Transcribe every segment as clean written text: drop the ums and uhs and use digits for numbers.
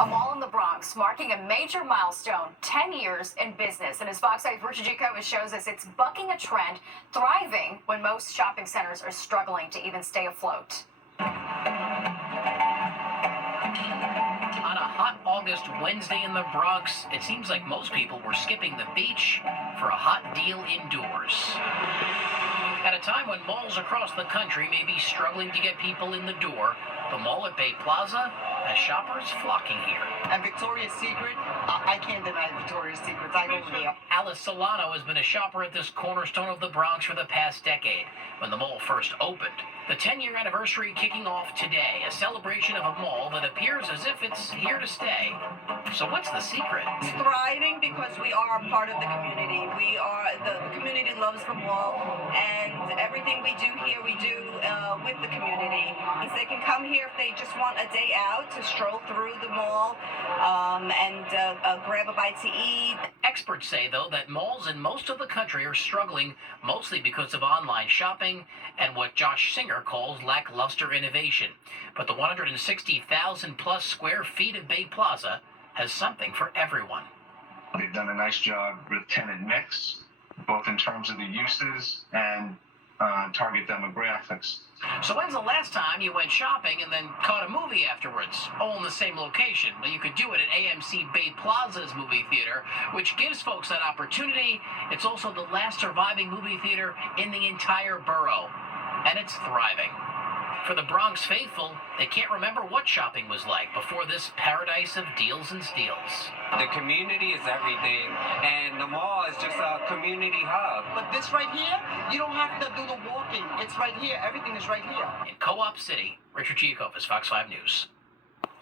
A mall in the Bronx marking a major milestone, 10 years in business. And as Fox 5 Richard Giacova shows us, it's bucking a trend, thriving when most shopping centers are struggling to even stay afloat. On a hot August Wednesday in the Bronx, it seems like most people were skipping the beach for a hot deal indoors. At a time when malls across the country may be struggling to get people in the door, the mall at Bay Plaza has shoppers flocking here. And Victoria's Secret, I can't deny Victoria's Secret. I go there. Alice Solano has been a shopper at this cornerstone of the Bronx for the past decade, when the mall first opened. The 10-year anniversary kicking off today, a celebration of a mall that appears as if it's here to stay. So what's the secret? It's thriving because we are a part of the community. The community loves the mall, and everything we do here, we do with the community. They can come here if they just want a day out to stroll through the mall and grab a bite to eat. Experts say, though, that malls in most of the country are struggling mostly because of online shopping and what Josh Singer calls lackluster innovation. But the 160,000 plus square feet of Bay Plaza has something for everyone. They've done a nice job with tenant mix, both in terms of the uses and target demographics. So when's the last time you went shopping and then caught a movie afterwards, all in the same location? Well, you could do it at AMC Bay Plaza's movie theater, which gives folks that opportunity. It's also the last surviving movie theater in the entire borough, and it's thriving. For the Bronx faithful, they can't remember what shopping was like before this paradise of deals and steals. The community is everything, and the mall is just a community hub. But this right here, you don't have to do the walking. It's right here. Everything is right here. In Co-op City, Richard Giacova, Fox 5 News.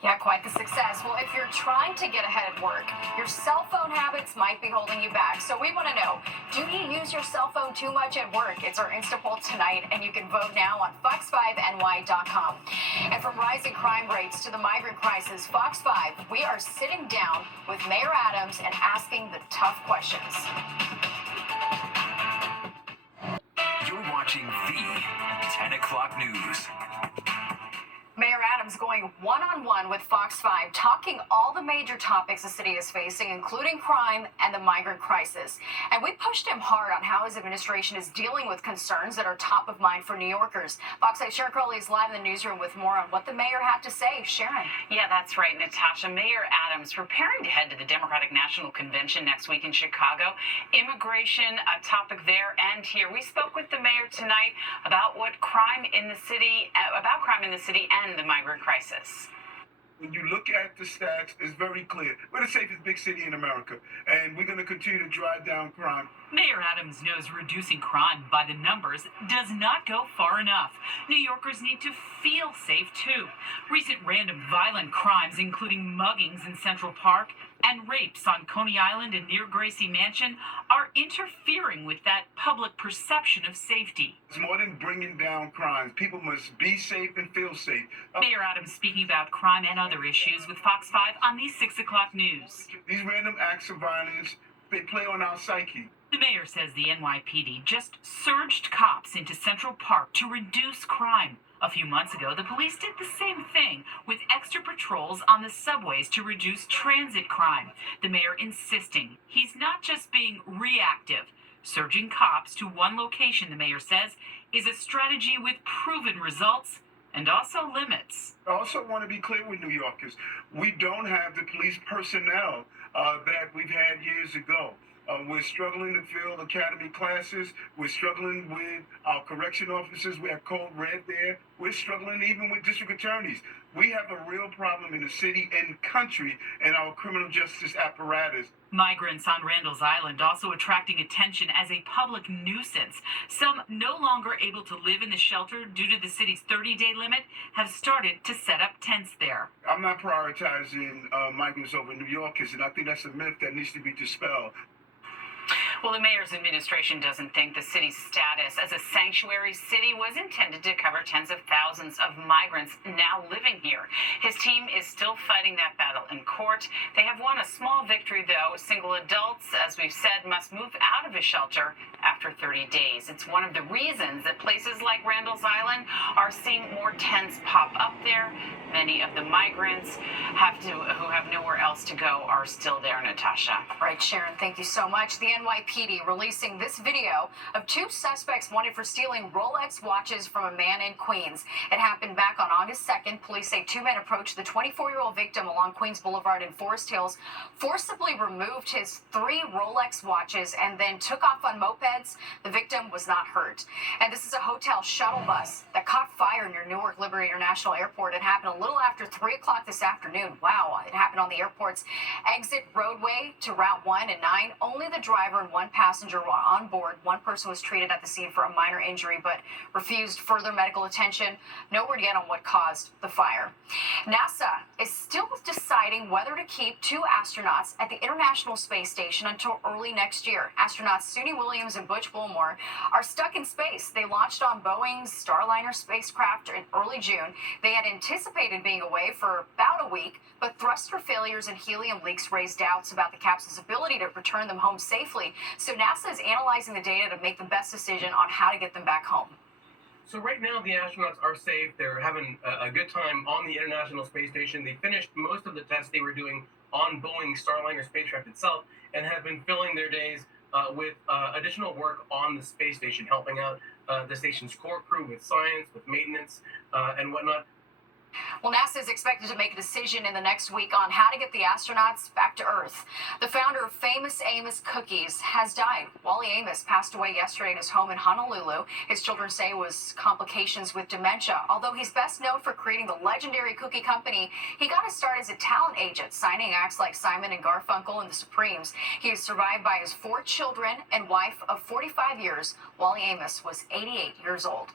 Yeah, quite the success. Well, if you're trying to get ahead at work, your cell phone habits might be holding you back. So we want to know, do you use your cell phone too much at work? It's our Insta poll tonight, and you can vote now on fox5ny.com. And from rising crime rates to the migrant crisis, Fox 5, we are sitting down with Mayor Adams and asking the tough questions. You're watching the 10 o'clock news. Mayor Adams going one-on-one with Fox 5, talking all the major topics the city is facing, including crime and the migrant crisis. And we pushed him hard on how his administration is dealing with concerns that are top of mind for New Yorkers. Fox 5 Sharon Crowley is live in the newsroom with more on what the mayor had to say. Sharon. Yeah, that's right, Natasha. Mayor Adams preparing to head to the Democratic National Convention next week in Chicago. Immigration, a topic there and here. We spoke with the mayor tonight about crime in the city and the migrant crisis. When you look at the stats, it's very clear. We're the safest big city in America, and we're going to continue to drive down crime. Mayor Adams knows reducing crime by the numbers does not go far enough. New Yorkers need to feel safe, too. Recent random violent crimes, including muggings in Central Park and rapes on Coney Island and near Gracie Mansion, are interfering with that public perception of safety. It's more than bringing down crimes. People must be safe and feel safe. Mayor Adams speaking about crime and other issues with Fox 5 on the 6 o'clock news. These random acts of violence, they play on our psyche. The mayor says the NYPD just surged cops into Central Park to reduce crime. A few months ago, the police did the same thing with extra patrols on the subways to reduce transit crime. The mayor insisting he's not just being reactive. Surging cops to one location, the mayor says, is a strategy with proven results and also limits. I also want to be clear with New Yorkers. We don't have the police personnel that we've had years ago. We're struggling to fill academy classes. We're struggling with our correction officers. We have Code Red there. We're struggling even with district attorneys. We have a real problem in the city and country and our criminal justice apparatus. Migrants on Randall's Island also attracting attention as a public nuisance. Some no longer able to live in the shelter due to the city's 30-day limit have started to set up tents there. I'm not prioritizing migrants over New Yorkers, and I think that's a myth that needs to be dispelled. Well, the mayor's administration doesn't think the city's status as a sanctuary city was intended to cover tens of thousands of migrants now living here. His team is still fighting that battle in court. They have won a small victory, though. Single adults, as we've said, must move out of a shelter after 30 days. It's one of the reasons that places like Randall's Island are seeing more tents pop up there. Many of the migrants who have nowhere else to go are still there, Natasha. Right, Sharon, thank you so much. The NYPD releasing this video of two suspects wanted for stealing Rolex watches from a man in Queens. It happened back on August 2nd. Police say two men approached the 24-year-old victim along Queens Boulevard in Forest Hills, forcibly removed his 3 Rolex watches, and then took off on mopeds. The victim was not hurt. And this is a hotel shuttle bus that caught fire near Newark Liberty International Airport. It happened a little after 3 o'clock this afternoon. Wow, it happened on the airport's exit roadway to Route 1 and 9. Only the driver and one passenger were on board. One person was treated at the scene for a minor injury but refused further medical attention. No word yet on what caused the fire. NASA is still deciding whether to keep 2 astronauts at the International Space Station until early next year. Astronauts Suni Williams and Butch Wilmore are stuck in space. They launched on Boeing's Starliner spacecraft in early June. They had anticipated being away for about a week, but thruster failures and helium leaks raised doubts about the capsule's ability to return them home safely. So NASA is analyzing the data to make the best decision on how to get them back home. So right now the astronauts are safe. They're having a good time on the International Space Station. They finished most of the tests they were doing on Boeing's Starliner spacecraft itself and have been filling their days with additional work on the space station, helping out the station's core crew with science, with maintenance, and whatnot. Well, NASA is expected to make a decision in the next week on how to get the astronauts back to Earth. The founder of Famous Amos Cookies has died. Wally Amos passed away yesterday in his home in Honolulu. His children say it was complications with dementia. Although he's best known for creating the legendary cookie company, he got his start as a talent agent, signing acts like Simon and Garfunkel and the Supremes. He is survived by his 4 children and wife of 45 years. Wally Amos was 88 years old.